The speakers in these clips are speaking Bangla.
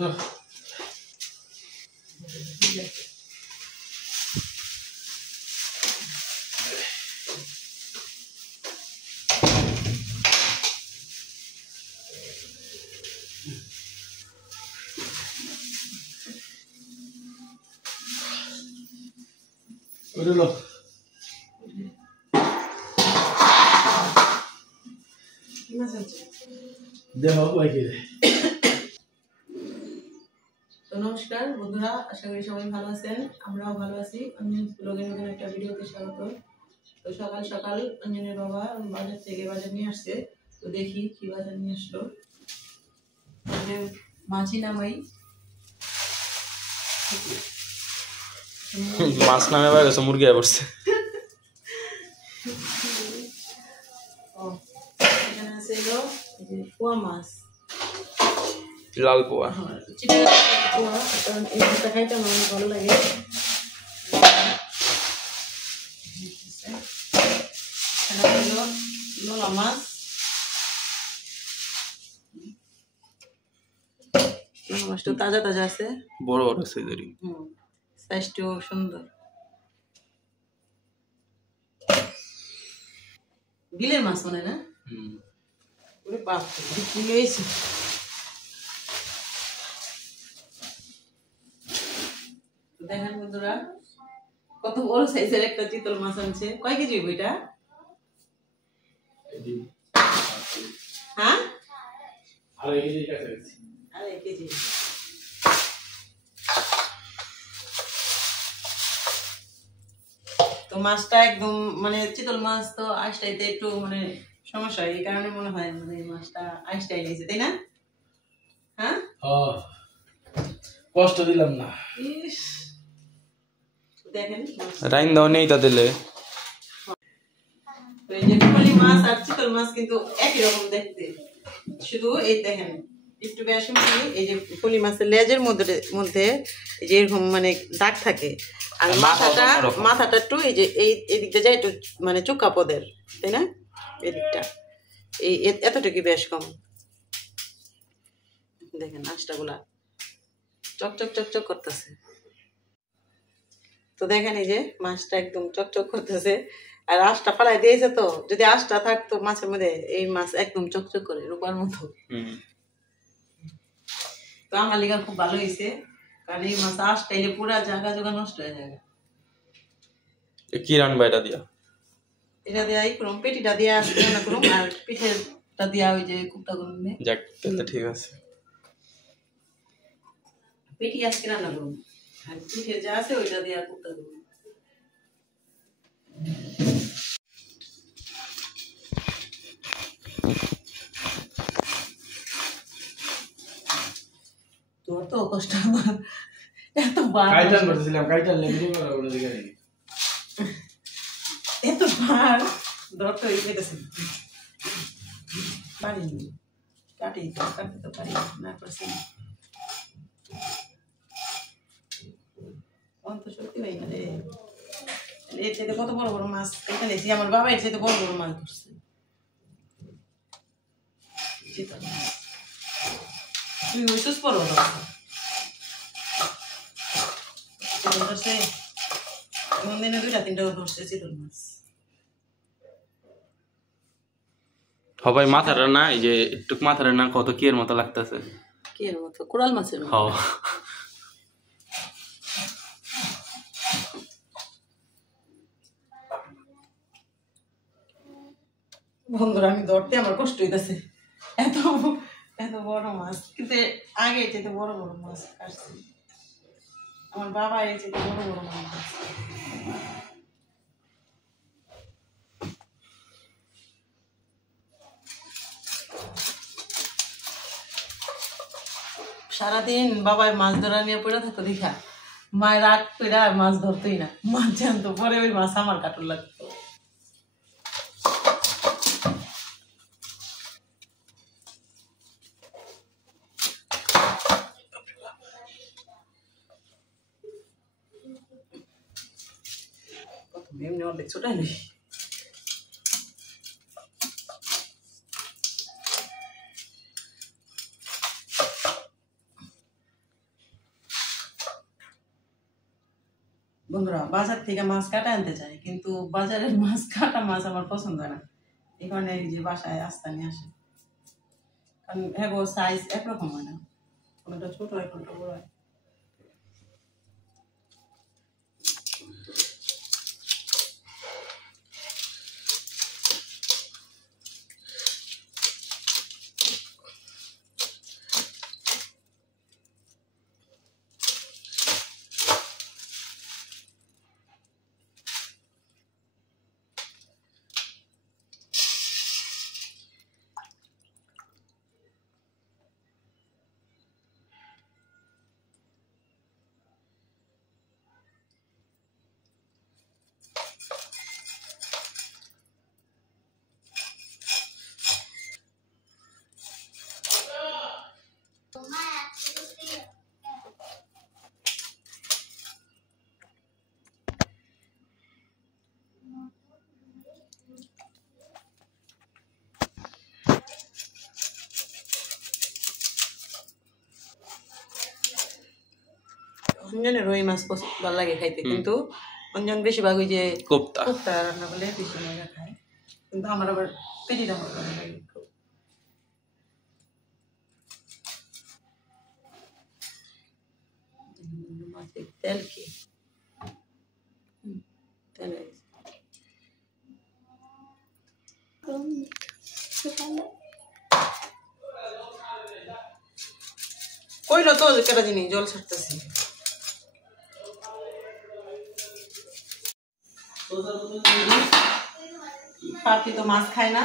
Udah তো নমস্কার বন্ধুরা, আশা করি সবাই ভালো আছেন। আমরাও ভালো আছি। অঞ্জন ব্লগের নতুন একটা ভিডিওতে স্বাগত। তো সকাল সকাল অঞ্জনের বাবা বাজার থেকে বাজার নিয়ে আসছে। তো দেখি কি বাজার নিয়ে আসলো। মাছই নামাই, মাছ নামে আবার গেছে, মুরগি পড়ছে। এখানে আছে হলো পোয়া মাছ, লাল পোয়া, পোয়া। কারণ এই মাছটা খাইতে আমার অনেক ভালো লাগে। লোলা মাছ, মাছটা তাজা তাজা আছে, বড় বড় সাইজেরই। সাইজটাও সুন্দর। বিলের মাছ মনে না? ওরে বাপ, কি হয়েছে? দেখেন বন্ধুরা, কত বড় সাইজের একটা চিতল মাছ আনছে। কয় কেজি বইটা? হ্যাঁ, আড়াই কেজি। তো মাছটা একদম মানে চিতল মাছ তো আইসটাইতে একটু মানে সমস্যা হয়, এই কারণে মনে হয় মানে মাছটা আইসটাই নিয়েছে, তাই না? হ্যাঁ, কষ্ট দিলাম না। দেখেন রাইন দাও নেই তা দিলে। তো এই যে ফলি মাছ আর চিতল মাছ কিন্তু একই রকম দেখতে, শুধু এই দেখেন একটু বেশি এই যে ফলি মাছের লেজের মধ্যে এই যে এরকম মানে দাগ থাকে, আর মাথাটা একটু এই যে এই দিকটা যায় একটু মানে চুকা পদের, তাই না? এদিকটা এই এতটুকু বেশ কম। দেখেন আঁশটাগুলা চকচক চকচক করতেছে। তো দেখেন এই যে মাছটা একদম চকচক করতেছে, আর আঁশটা ফালাই দিয়েছে। তো যদি আঁশটা থাকতো মাছের মধ্যে, এই মাছ একদম চকচক করে রূপার মতো। তো আমার লিগা খুব ভালো হয়েছে, কারণ এই মাছ আঁশটা এলে পুরা জায়গা জোগা নষ্ট হয়ে যাবে। কি রান্না এটা দিয়া? এটা দিয়া এই করুম, পেটিটা দিয়া রান্না করুম, আর পিঠেরটা দিয়া ওই যে কুকটা করুম। যাক তাহলে ঠিক আছে। পেটি আজকে রান্না করুম, আর পিঠে যা আছে ওইটা দিয়া কুকটা করুম। তোর তো কষ্ট, এত বার কাইটান করতেছিলাম, কাইটান লেগে গেল ওটা দিকে নাকি এত বার দরকার হয়ে গেছে। পারি কাটি তো কাটতে তো পারি না, করছি অন্ত সত্যি ভাই না রে। এর চাইতে কত বড় বড় মাছ এখানে এসে আমার বাবা এর চাইতে বড় বড় মাছ ধরছে। তুই হইছিস বড় ধরছে, এমন দিনে 2-3টা ধরছে চিতল মাছ। সবাই মাথাটা না, এই যে একটু মাথাটা না কত কি এর মতো লাগতেছে। কি এর মতো? কোরাল মাছের মতো। বন্ধুরা, আমি ধরতে আমার কষ্ট হইতেছে, এত এত বড় মাছ। কিন্তু আগে যেতে বড় বড় মাছ কাটছি, আমার বাবা এর যেতে বড় বড় মাছ কাটছে। সারাদিন বাবাই মাছ ধরা নিয়ে পড়ে থাকতো দেখা, মায়ের রাত করে আর মাছ ধরতোই না, মাছ জানতো, পরে ওই মাছ আমার কাটুর লাগতো। এমনি অনেক ছোটাই নেই। বন্ধুরা বাজার থেকে মাছ কাটা আনতে চাই, কিন্তু বাজারের মাছ কাটা মাছ আমার পছন্দ হয় না। এই কারণে এই যে বাসায় আস্তা নিয়ে আসে, কারণ হ্যাঁ সাইজ একরকম হয় না, কোনোটা ছোট হয় কোনোটা বড় হয়। অঞ্জনের রুই মাছ ভালো লাগে খাইতে, কিন্তু অঞ্জন বেশিরভাগ ওই যে কোপ্তা কোপ্তা রান্না করলে বেশি মজা খায়, কিন্তু আমার আবার পেটিটা আমার ভালো লাগে। মাছের তেল কি তেল কইলো তো কেটা জিনিস জল ছাড়তেছি। পাপি তো মাছ খায় না,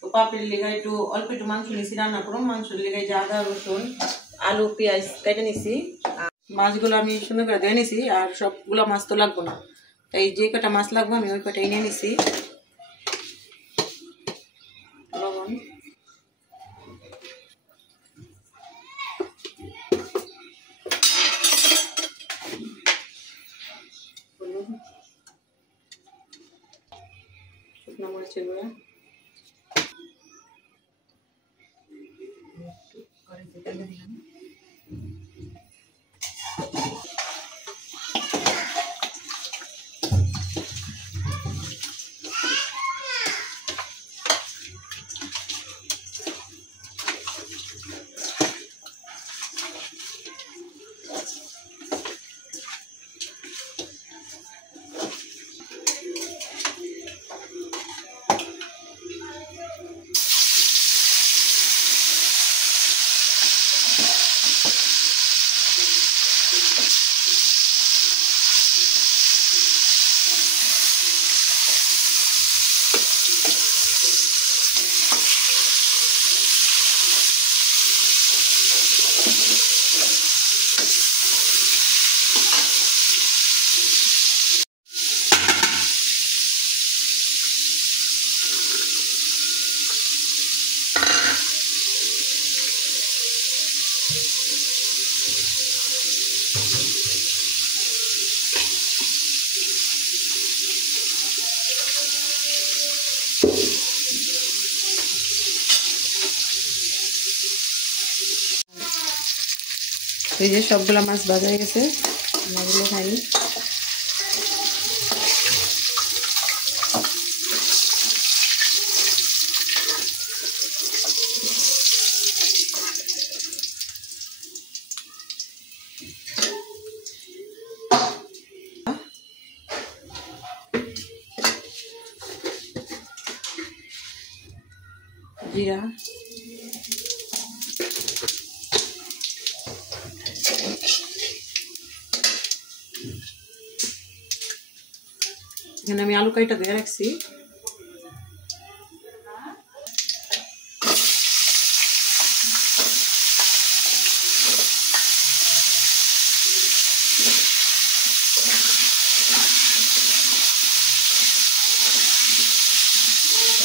তো পাপির লেগে একটু অল্প একটু মাংস নিয়েছি রান্না করুন। মাংসের লেগে যে আদা রসুন আলু পেঁয়াজ কেটে নিছি, মাছগুলো আমি সুন্দর করে দিয়ে নিছি। আর সবগুলো মাছ তো লাগবো না, তাই যে কটা মাছ লাগবো আমি ওই কটা এনে নিছি। লবণ শুকনো মরিচের গুঁড়া দিলাম। এই যে সবগুলা মাছ ভাজা হয়ে গেছে, মাছগুলো খাই। জিরা এখানে আমি আলু কাইটা দিয়ে রাখছি।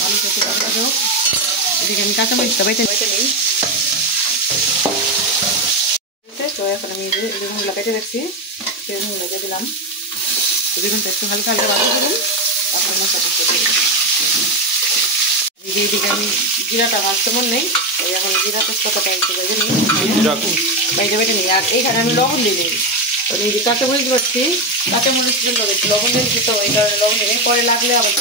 আলু কেটে রাখা দাও, এদিকে আমি কাঁচামরিচটা বাইটে নিই। তো এখন আমি বেগুনগুলো কেটে রাখছি, বেগুনগুলো দিয়ে দিলাম। বেগুনটা একটু হালকা হালকা ভাজা করুন, তারপরে মশলা করতে দেবো। এইদিকে আমি জিরাটা ভাজতে মন নেই, তাই এখন জিরা তেজপাতাটা একটু ভেজে নিই, বাইটে নিই। আর এইখানে আমি লবণ দিয়ে দিই, এই যে কাঁচামরিচ বাড়ছি, কাঁচামরিচ লবণ দিয়ে দিতে হবে, এই কারণে লবণ দিয়ে পরে লাগলে আবার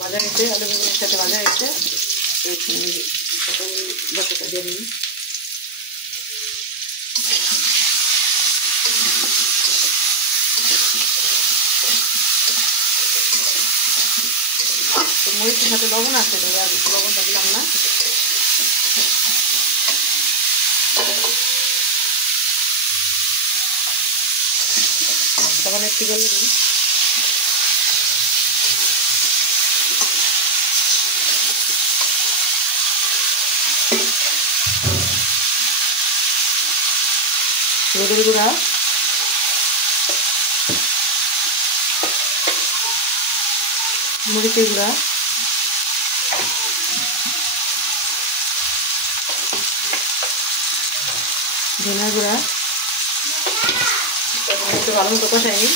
ভাজা গেছে, আলু বেগুনের সাথে ভাজা গেছে। বাটাটা দিয়ে দিন। মরিচের সাথে লবণ আছে, লবণটা দিলাম না। তখন একটু গলে দিই। হলুদের গুঁড়া, মরিচের গুঁড়া, ধনিয়া গুঁড়া, একটু ভালো মতো কষাই নিই।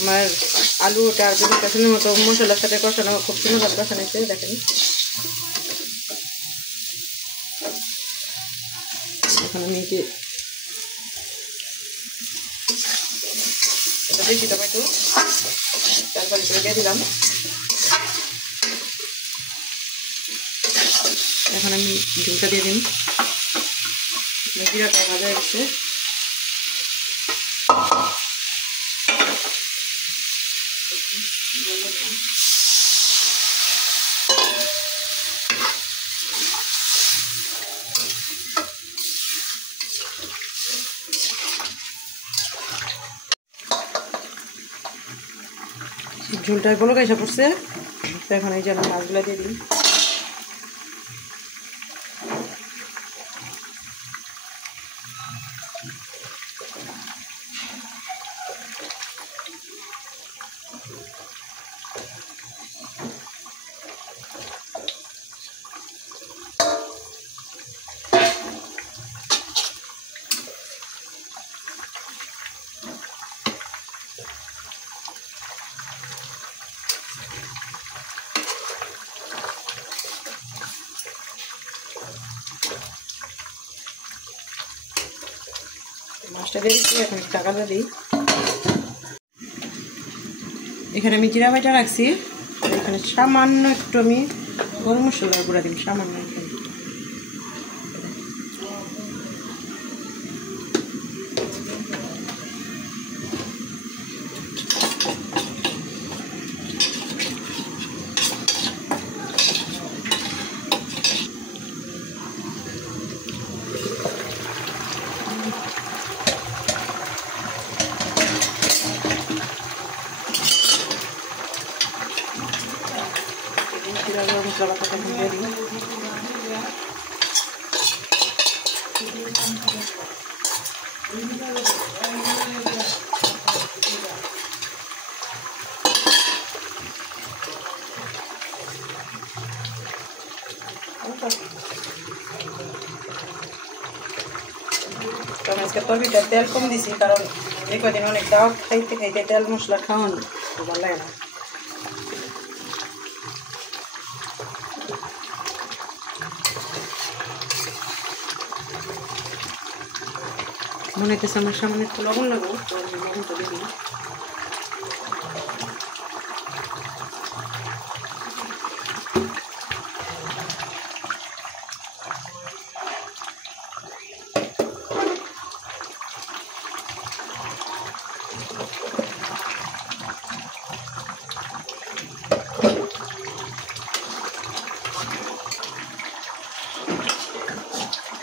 আমার আলু ওটা আর বেগুন কষানোর মতো মশলার সাথে কষানো, খুব সুন্দর কষানো হয়েছে, দেখেন। এখন আমি যে বেশি টমেটো তারপরে দিয়ে দিলাম। এখন আমি ঝোলটা দিয়ে দিন। জিরাটা ভাজা গেছে। ঝোলটা বলক এসে পড়ছে, তো এখন এই যে আমি মাছগুলো দিয়ে দিই। মাছটা দিয়ে দিচ্ছি, এখন টাকাটা দিই। এখানে আমি জিরা বাটা রাখছি, এখানে সামান্য একটু আমি গরম মশলার গুঁড়া দিই, সামান্য একটু। মশলা বাটাটা দিয়ে দিই। আজকে তরকারিটা তেল কম দিছি, কারণ এই কদিন অনেক দাওয়াত খাইতে খাইতে তেল মশলা খাওয়ানো ভালো লাগে না। মনে হইতেছে আমার সামনে একটু লবণ লাগবো, লবণটা দিয়ে দিই।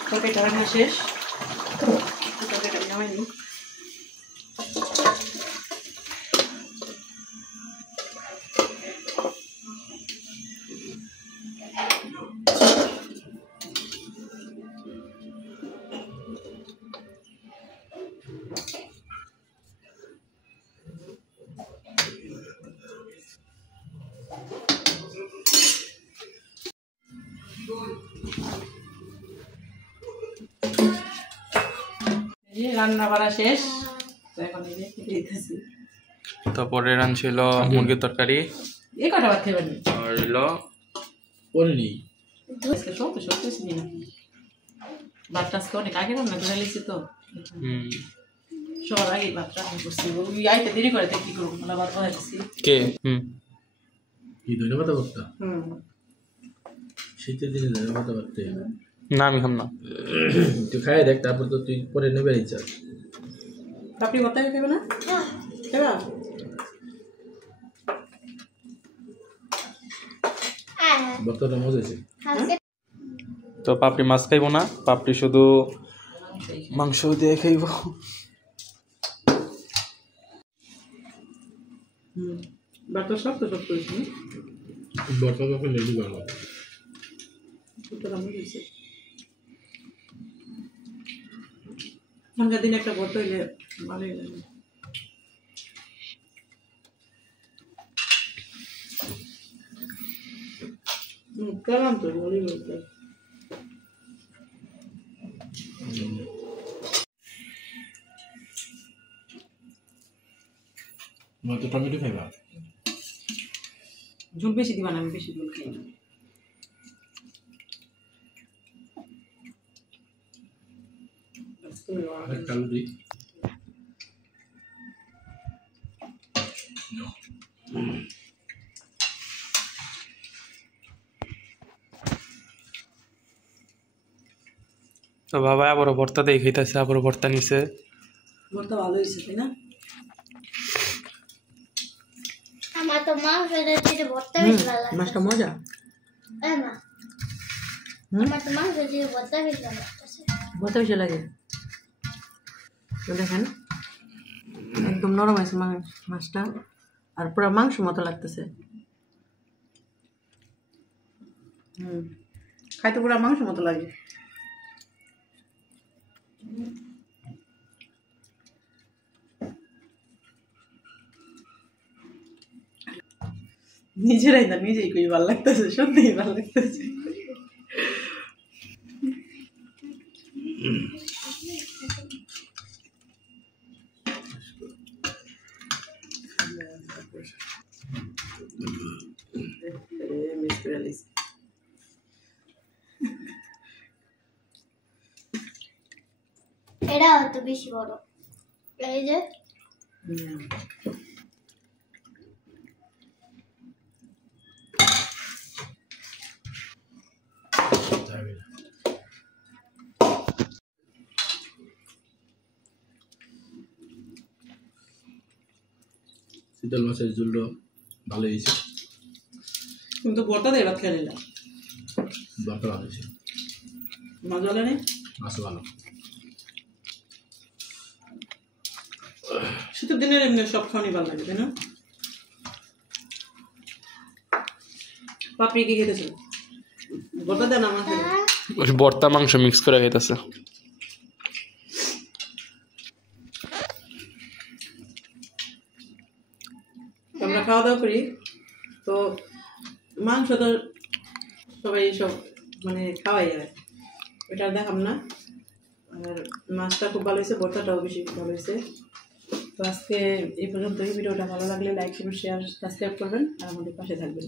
তরকারিটা রান্না শেষ, তরকারিটা নামাই নিই। রান্না করা শেষ, তো এখন এই যে খেতে দিতেছি। তারপরে রান ছিল মুরগির তরকারি এই কটা ভাত খেয়ে পারবি আর হলো পনির। আজকে সত্যি সত্যি চিনি না ভাতটা আজকে অনেক আগে রান্না করে লিখছি তো সবার আগে ভাত রান্না করছি। ওই আইতে দেরি করে কি করবো না ভাত বানাইছি। কে কি ধনে পাতা ভর্তা? হুম শীতের দিনে ধনে পাতা ভর্তা না আমি খাম না। তুই খাই দেখ, তারপর তো তুই পরে নেবে ইচ্ছা। আপনি ভর্তা খেবে না? খেবা ভর্তাটা মজা আছে। তো পাপড়ি মাছ খাইবো না, পাপড়ি শুধু মাংস দিয়ে খাইব। ভাতটা শক্ত শক্ত হয়েছে। ভর্তা কখন লেবু ভালো ঠান্ডার দিনে একটা ভর্তা হইলে ভালোই লাগে। কেমন তো বলি বলতে তো টমেটো খাইবা? ঝুল বেশি দিবা না, আমি বেশি ঝুল খাই না। আরেকটা আলু দিই। তো বাবা আবারও ভর্তা দিয়ে খাইতেছে, আবারও ভর্তা নিছে। ভর্তা ভালো হয়েছে তাই না? আমার তো মাংস দিয়ে ভর্তা বেশি ভালো লাগে। মাছটা মজা। এই মা, আমার তো মাংস দিয়ে ভর্তা বেশি ভালো লাগতেছে। ভর্তা বেশি লাগে। তো দেখেন একদম নরম আছে মাছটা, আর পুরো মাংস মতো লাগতেছে। খাইতে পুরো মাংস মতো লাগে। নিজেরাই না নিজেই কই ভালো লাগতেছে, সত্যিই ভালো লাগতেছে। এটা হয়তো বেশি বড়। এই যে শীতল মাছের ঝোলটা ভালো হয়েছে, কিন্তু ভর্তা দিয়ে ভাত খেয়ে নিলাম। ভর্তা ভালো হয়েছে, মজা হলে নেই। মাছও ভালো। শীতের দিনের এমনি সব খাওয়ানি ভালো লাগে তাই না? পাপড়ি কি খেতেছে? ভর্তা দেন আমার ভর্তা মাংস মিক্স করে খাইতেছে। আমরা খাওয়া দাওয়া করি তো মাংস তো সবাই সব মানে খাওয়াই যায়, এটা দেখাম না। আর মাছটা খুব ভালো হয়েছে, ভর্তাটাও বেশি ভালো হয়েছে। তো আজকে এই পর্যন্তই। ভিডিওটা ভালো লাগলে লাইক শেয়ার সাবস্ক্রাইব করবেন আর আমাদের পাশে থাকবেন।